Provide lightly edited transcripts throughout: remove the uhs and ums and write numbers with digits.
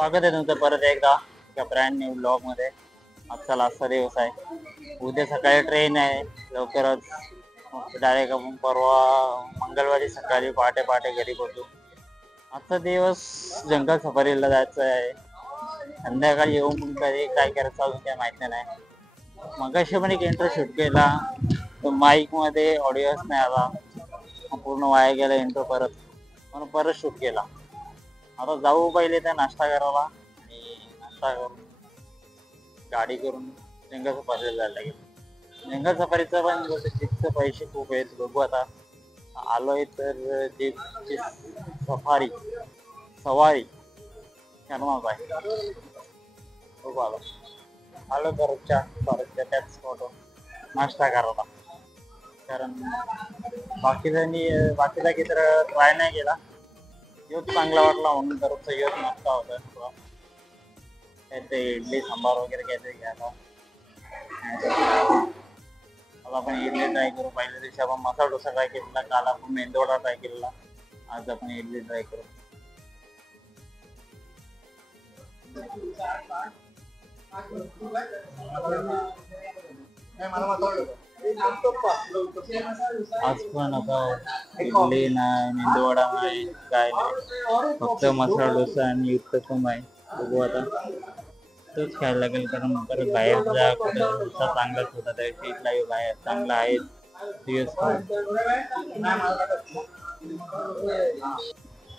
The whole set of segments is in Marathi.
स्वागत आहे तुमचं परत एकदा एका ब्रँड न्यू ब्लॉग मध्ये। आजचा लास्टचा दिवस आहे, उद्या सकाळी ट्रेन आहे लवकरच। डायरेक्ट आपण परवा मंगळवारी सकाळी पहाटे पहाटे घरी पोहोचू। आजचा दिवस जंगल सफारीला जायचं आहे, संध्याकाळी येऊन पण कधी काय करायचं अजून काय माहिती नाही। मगाशी पण एक इंट्रो शूट केला, तो माईक मध्ये ऑडिओच नाही आला, पूर्ण वाया गेला इंट्रो। म्हणून परत शूट केला। आता जाऊ पहिले त्या नाश्ता करायला आणि नाश्ता करून गाडी करून जंगल सफारीला जायला लागेल। जंगल सफारीचं पण जीपचे पैसे खूप आहेत, बघू आता आलोय तर जीपची सवारी करणार आहे। बघू आलो दररोजच्या त्याच फोटो नाश्ता करायला, कारण बाकीचा की तर ट्राय नाही केला। योच चांगला वाटला म्हणून दररोजचा योच नाश्ता होता। ते इडली सांबार वगैरे काहीतरी घ्यायला। आता आपण इडली ट्राय करू। पहिल्या दिवशी आपण मसाला डोसा ट्राय केलेला, काल आपण मेंदूवडा ट्राय केलेला, आज आपण इडली ट्राय करू। आज पण आता इडली नाही, मेंदूवडा नाही, काय नाही, फक्त मसाला डोसा आणि उत्तपम आहे। बघू आता तोच खायला लागेल, कारण परत बाहेर जा कुठं डोसा चांगलाच होता त्या इथला बाहेर चांगला आहे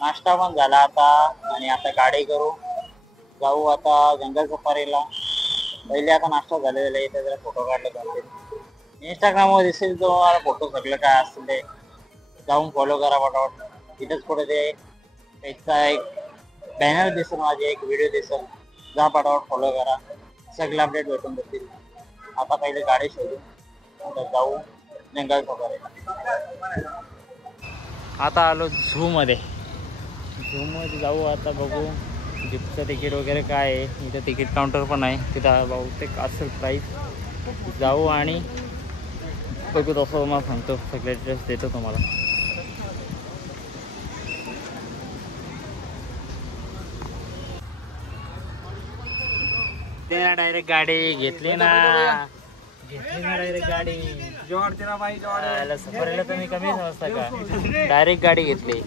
नाश्ता पण झाला आता, आणि आता गाडी करू जाऊ आता जंगल सफारीला। पहिले आता नाश्ता झालेला आहे, इथे जरा फोटो काढले दोन-तीन, इंस्टाग्रामवर दिसेल तुम्हाला फोटो सगळं काय असेल ते जाऊन फॉलो करा पटापट। तिथेच पुढे ते एक बॅनर दिसेल, माझे एक व्हिडिओ दिसेल, जा पटापट फॉलो करा, सगळे अपडेट भेटून जातील। आता पहिले गाडी शोधू, आता जाऊ जंगल सफारीला। आता आलो झू मध्ये जाऊ, आता बघू जिपचं तिकीट वगैरे काय आहे। इथं तिकीट काउंटर पण आहे, तिथं बहुतेक असेल प्राईस। जाऊ आणि बघू, तसं तुम्हाला सांगतो, सगळे ड्रेस देतो तुम्हाला। ते डायरेक्ट गाडी घेतली ना डायरेक्ट गाडी सफारीला तुम्ही कमी समजता का? डायरेक्ट गाडी घेतली।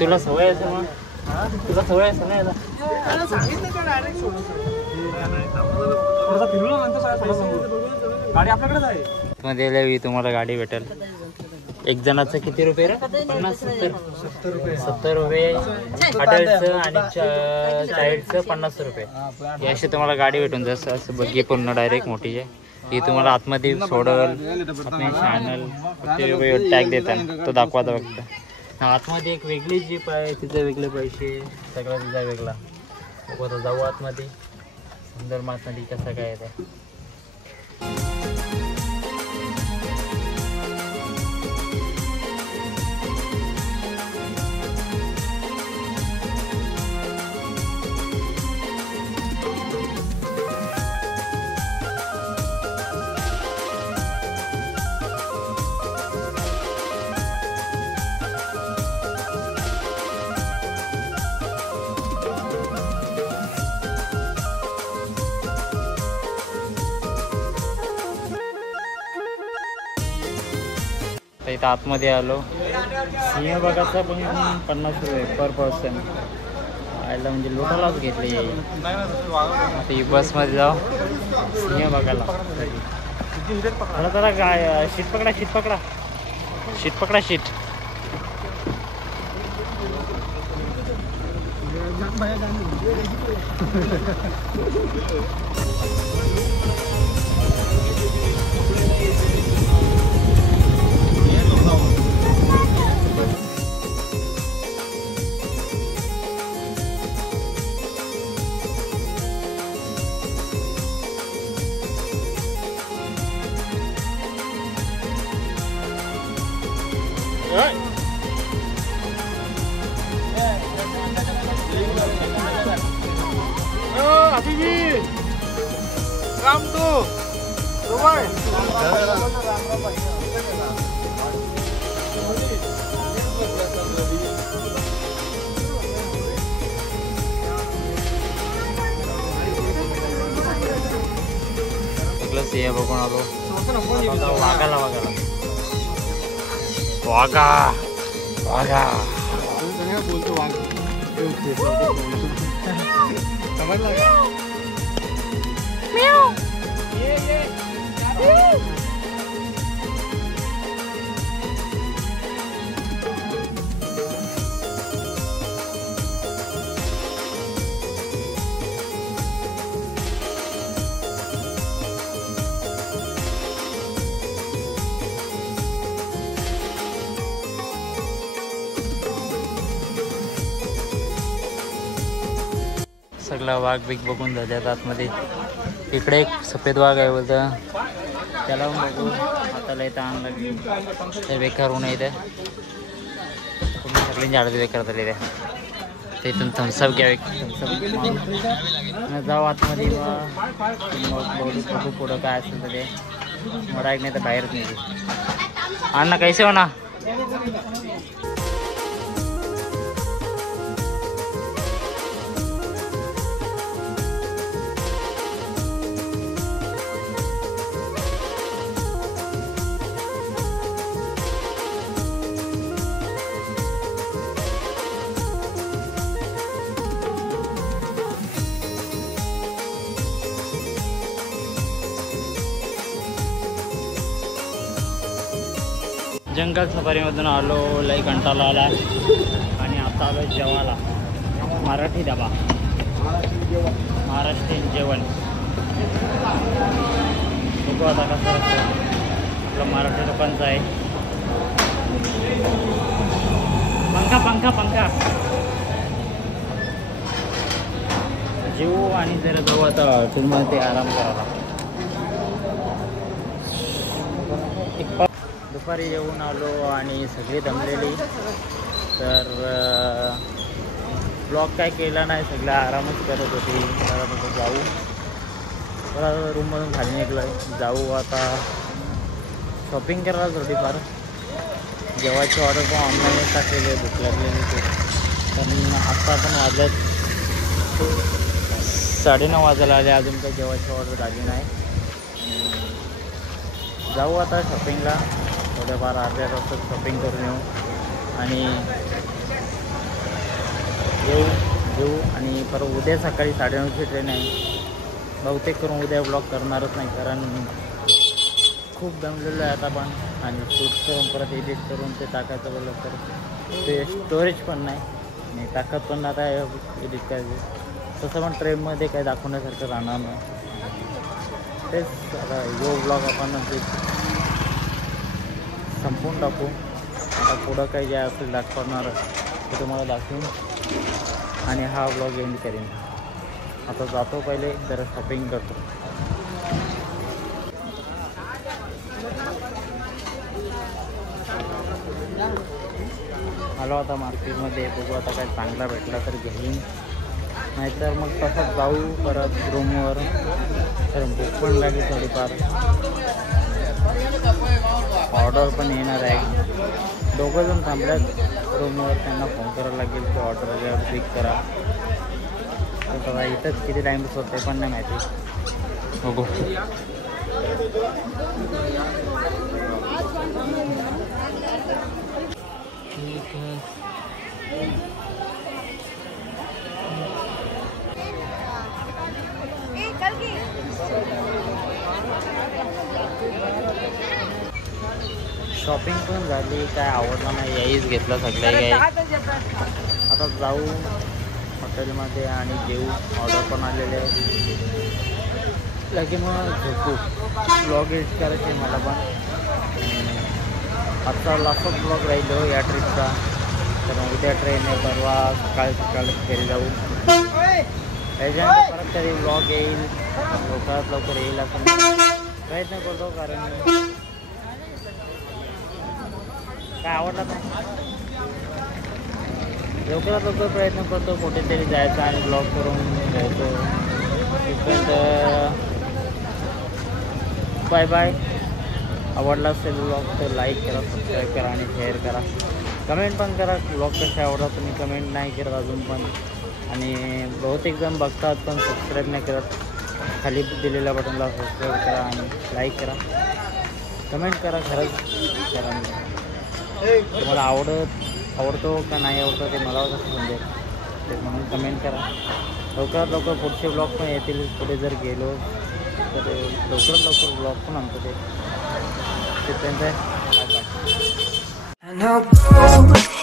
तुला सवय असेल मग, तुला सवय असेल ना याला। गाडी आपल्याकडेच आहे मध्ये, तुम्हाला गाडी भेटेल। एक जणाचं किती रुपये रे? 70 रुपये अडल्टचं आणि चाइल्डचं 50 रुपये, याशी तुम्हाला गाडी भेटून जसं असं बघी पूर्ण डायरेक्ट मोठी आहे। ही तुम्हाला आतमध्ये सोडल, आपण चॅनल टॅग देतात तो दाखवायचा फक्त। आतमध्ये एक वेगळी जीप आहे, तिचे वेगळे पैसे, सगळा तिचा वेगळा। आता जाऊ आतमध्ये, सुंदर आतमध्ये कसं काय आहे ते। इथं आतमध्ये आलो, सिंह बघायचा पण 50 रुपये पर पर्सन आयला, म्हणजे लोटालाच घेतली। आता ही बसमध्ये जाऊ सिंह बघायला। जरा काय शीट पकडा शीट। Ram tuh, coba. चांगलं सिंह बघून आलो. वाघाला वाघाला वाघा वाघा बोलतो वाघ समजला का? सगळा वाघ बिग बघून झाल्यात आतमध्ये. इकडे एक सफेद वाघ आहे बोलतं, त्याला बघू. हाताला इथं आण लागली, ते बेकार होऊन येते. तुम्ही सगळी झाडं बेकार झाले त्या. ते इथून थम्सअप घ्यावे, थम्सअप जाऊ आतमध्ये. मग बघू पुढं काय असेल तर ते मोडा नाही तर बाहेरच नाही. अण्णा कैसे हो ना? जंगल सफारीमधून आलो, लई कंटाळा आला आणि आता आलो जेवायला. मराठी डबा, महाराष्ट्रीयन जेवण. बघू आता कसं असतं. आपलं मराठी लोकांचं आहे. पंखा पंखा पंखा जेवू आणि जरा जाऊ आता हॉटेलमध्ये आराम करायला. दुपारी येऊन आलो आणि सगळी दमलेली, तर ब्लॉग काय केला नाही, सगळं आरामच करत होती. जाऊ जरा रूममधून खाली निघलं, जाऊ आता शॉपिंग करायला थोडीफार. जेवायची ऑर्डर पण ऑनलाईनच टाकलेली आहे, भूक लागलेली खूप. पण आत्ता पण वाजल्यात 9:30 वाजायला आले, अजून काही जेवायची ऑर्डर झाली नाही. जाऊ आता शॉपिंगला, थोड्याफार अर्ध्या तासात शॉपिंग करून येऊ आणि येऊ आणि परत उद्या सकाळी 9:30ची ट्रेन आहे. बहुतेक करून उद्या ब्लॉग करणारच नाही, कारण खूप दमलेलो आहे आता पण. आणि शूट करून परत एडिट करून ते टाकायचं बोललं तर ते स्टोरेज पण नाही आणि टाकत पण आता एडिट करायचं. तसं पण ट्रेनमध्ये काही दाखवण्यासारखं राहणार नाही. तेच आता यो ब्लॉग आपण संपून टाकू. आता पुढं काही जे असेल दाखवणार ते तुम्हाला दाखवून आणि हा ब्लॉग एंड करेन. आता जातो, पहिले जरा शॉपिंग करतो. आलो आता मार्केटमध्ये, बघू आता काय चांगला भेटला तर घेईन, नाहीतर मग तसंच जाऊ परत रूमवर. तर भूक पण लागली थोडीफार, ऑर्डर पण येणार आहे. दोघंजण थांबल्यात रूमवर, त्यांना फोन करायला लागेल की ऑर्डर आल्यावर पिक करा. तर बघा इथंच किती टाईम होते पण नाही माहिती, बघू. ठीक आहे. शॉपिंग पण झाली, काय आवडलं नाही, याहीच घेतलं सगळं काही. आता जाऊ हॉटेलमध्ये आणि जेऊ. ऑर्डर पण आलेले आहे, लगे मग झोपू. ब्लॉग एडिट करायचे मला पण. आजचा लास्टच ब्लॉग राहिलो या ट्रिपचा. तर उद्या ट्रेन आहे, परवा सकाळी घरी जाऊ. त्याच्यानंतर परत तरी ब्लॉग येईल, लवकरात लवकर येईल असं प्रयत्न करतो, कारण काय आवडलं नाही. लवकरात लवकर प्रयत्न करतो कुठेतरी जायचा आणि ब्लॉग करून घ्यायचो. तिथपर्यंत बाय बाय. आवडला असेल ब्लॉग तर लाईक करा, सबस्क्राईब करा आणि शेअर करा. कमेंट पण करा, ब्लॉग कसे आवडतात. तुम्ही कमेंट नाही करत अजून पण, आणि बहुतेक जण बघतात पण सबस्क्राईब नाही करत. खाली दिलेल्या बटनला सबस्क्राईब करा आणि लाईक करा, कमेंट करा. खरंच करा. तुम्हाला आवडतो का नाही आवडतो ते मला कसं समजेल ते म्हणून कमेंट करा. लवकरात लवकर पुढचे ब्लॉग पण येतील. पुढे जर गेलो तर लवकरात लवकर ब्लॉग पण आणतो ते. तिथपर्यंत बाय बाय.